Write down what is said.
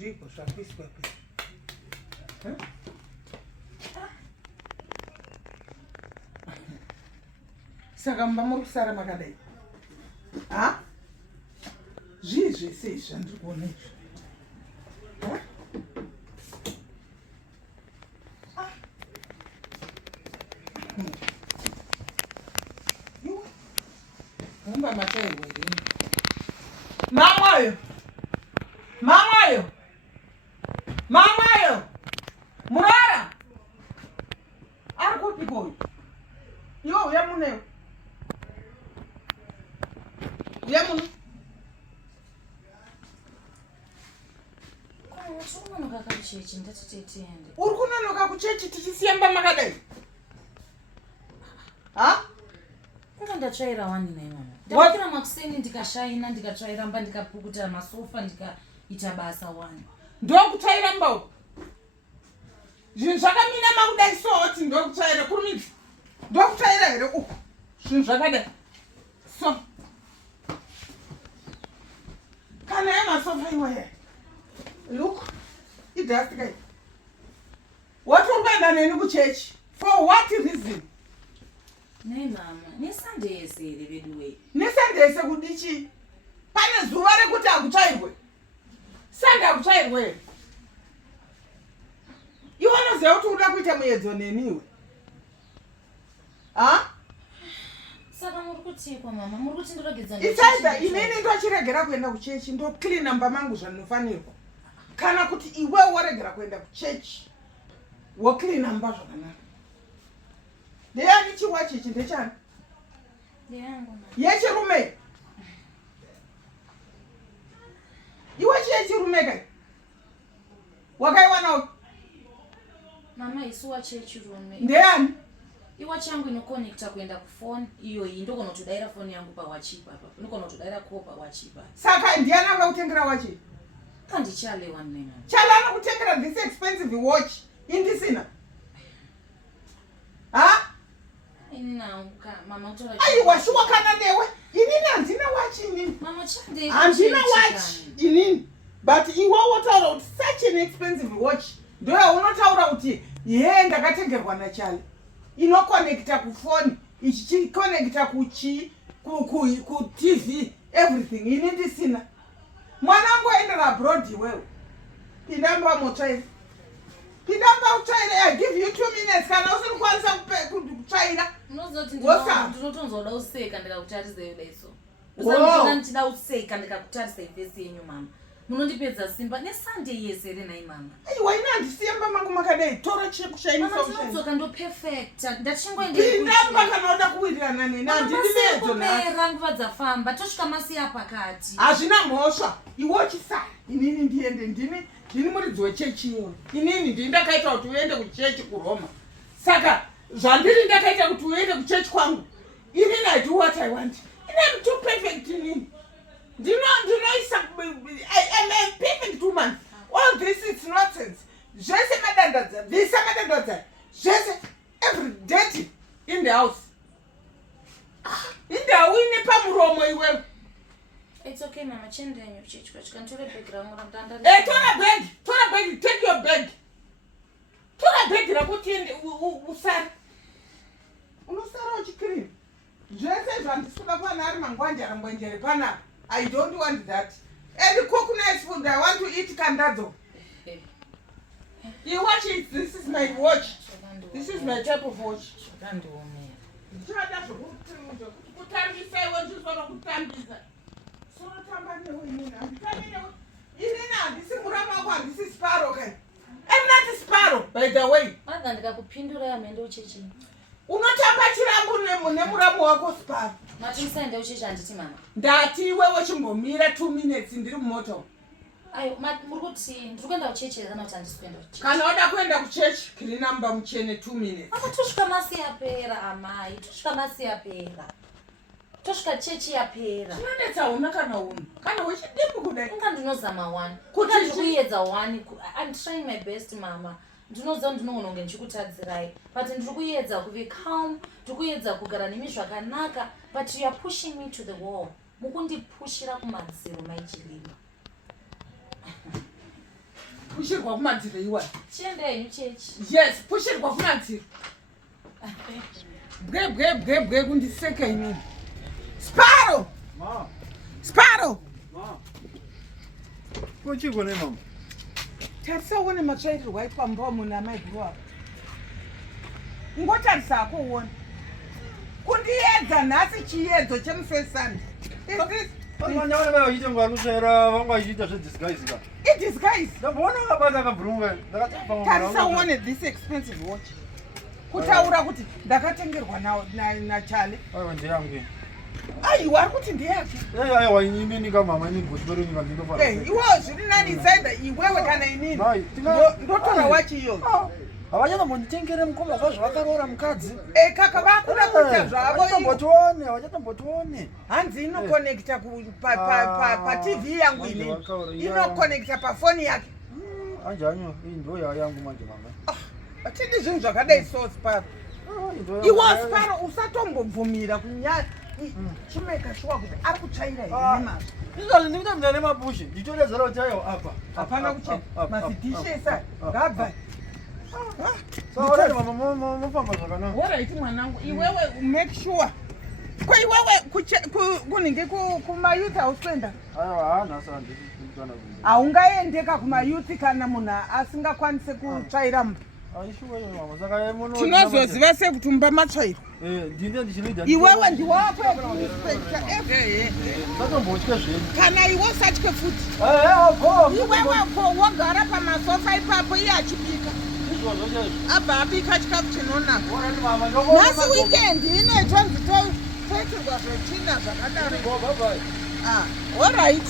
zvipo zvakuiswa pe saka mumba muri kusara makadai zvii zvese izvi zvandiri kuona izvi mumba machairwa here mamwayo Murora ari kupi koyo iwo uya munewo uya muno uri kunonoka kuchechi tichisiyamba makadai ndatsvaira wani nai mama ndakira makuseni ndikashaina ndikatsvairamba ndikapukuta masofa ndikaita basa wani ndokutsvaira uku zvinhu zvakamina makudai soti ndokutsvaira kurumidzi ndokutsvaira here uku zvinhu zvakadai so kana yemasofa iwaya look idasikai wati uri kuenda neni kuchechi for what reason nai mama nesande yese here veduwei nesande yese kudichi pane zuva rekuti akutsvairwe sande akutsvairwe here iwe unoziva kuti uda kuita muedzo neniwe saka muri kutikwa mama muri kuti ndirogedza itsaidza inini ndochiregera kuenda kuchechi ndoklina mba mangu zvandinofanirwa kana kuti iwe waregera kuenda kuchechi woklina mba zvakanaka ndeyani chiwachi ichi ndechani yechirume iwe chiyechirume kai wakaiwanawo mama isuwa chechirume ndeyani iwachi yangu inokonekta kuenda kufoni iyoyi ndokona kutodaira foni yangu pawachipa apa ndokona kutodaira ko pawachipa saka ndiyani akakutengera wachi kandichalewa nena chala anokutengera this expensive watch indisina mama utora aiwa shuwa kana newe inini handina wachi inini mama chande handina wachi inini but iwe wotaura kuti such an expensive watch ndoya unotaura kuti ye ndakatengerwa nachale inokonekta kufoni ichi chikonekta kutv everything ini ndisina mwanangu aendera abroad iwewe pindamba motsvaira pindamba utsvaire I give you 2 minutes kana usiri kwanisa kutsvaira unozoti ndinotonzoda useka ndikakutarise yodeso usandina ndichida useka ndikakutarisa ifesi yenyu mama munondipedza simba nesande yese ere nai mama aiwa ina handisiyamba mangu makadai tora chekushainisautsoka ndo perfecta ndachingoende pindamba kana uda kuwirirana neni handinimedzo nara nguva dzafamba tosvika masiya pakati hazvina mhosva iwo chisara inini ndiende ndini muridzi wechechi iyo inini ndini ndakaita kuti uende kuchechi kuroma saka zvandiri ndakaita kuti uende kuchechi kwangu inini I do what I want I'm too perfect inini ndinoisa I am a perfect woman all this is nonsense zvese madandadza visa madandadza zvese every dirty in the house indau ine pamuromo iwewe it's okay mama chendenyu chichwa chikantore bag rangu ramdanda tora bag take your bag tora bag rakuti usara unosara uchikirina zvese zvandisuka pana ari mangwanje arambwenjere pana I don't want that and cook nice food I want to eat kandadzo you watch it this is my watch this is my type of watch zvada kutambisa iwe ndizvona kutambisa sonotamba newe inini inini handisi murama wako handisi sparo kai I'm not sparo by the way madha ndikakupindura yamende uchechini unotamba chirambu nemuramu wako sparo matisaende uchechi handiti mama ndati iwewe chimbomira 2 minutes ndiri mumoto ayo muri kuti ndiri kuenda kuchechi kana kuti handisi kuenda kuchechi kana wada kuenda kuchechi kirina mba muchene 2 minutes ama tosvika masi yapera amai tosvika masi yapera tosvika chechi yapera chinonetsa una kana uno kana wechidimbu kudai inga ndinozama 1 kuti ndiri kuedza 1 I'm trying my best mama ndinoziva ndinogona kunge ndichikutadzirai but ndiri kuedza kuve calm ndiri kuedza kugara nemi zvakanaka but you are pushing me to the wall mukundipushira kumadziro maichilima pushirwa kumadziro iwa. Chiende henyu chechi. Yes, pushirwa kumadziro. Bwe kundiseka inini. Sparrow! Ma. Sparrow! Ma. Kuchiko ne mama. Tarisa uone matsvairirwo aitwa mbomu namai grew up. Ngotarisa akuona. Kundiedza nhasi chiedzo chemusesani. Is this? Vanyawana vaite ngwarutsvaira vanga vachiita zvedisguise ka. Disguise. Ndabona akabata akabhurunga. Ndakatapa. Tarisa uone this expensive watch. Kutaura kuti ndakatengerwa nachale. Aiwa ndiyangu. Aiwa ari kuti ndeyake. Aiwa inini kamama inini gochibero nyika ndinofara. Iwo zviri nani insider iwewe kana inini. Ndotora wachi iyo. Havachana monditengere mukoma zvakaroora mukadzi. Kaka vakuda kuita zvavo. Havachatombotone. Hanzi inoconnecta pa TV yangu inini. Inoconnecta pa phone yake. Anjanyo, iyi ndo yangu manje mama. Atidi zvinhu zvakadai so Sparrow. Iwo Sparrow usatombobvumira kunyaya chimeka shuwa kuti ari kutsvaira here nemazvo. Izvozvo ndikuita munda nemapushi. Nditodedzera kuti aiwa apa. Hapana kuchena. Mazidhishesa ngabva. Saka mama mofamba zvakanaka. Alright mwanangu, iwewe make sure. Kwa iwewe kunenge kumayouth hauspenda? Aiwa nhasi handikana kuenda. Haungaendeka kumayouth kana munhu asingakwanise kutsvaira mba. Aishuwa mama saka muno. Tinozoziva sekuti mumba matsvairwa. Ndine ndichinoita. Iwewe ndiwako inspector FA. Ndatombotya zvenyu. Kana iwe usatye futi. Go. Iwewe ko wogara pamasofa ipapo iye achibika. Abba abika chikafu chinonaka. Nhasi weekend inoita nzi toitirwa zvechina zvakadaro. Bye bye. All right.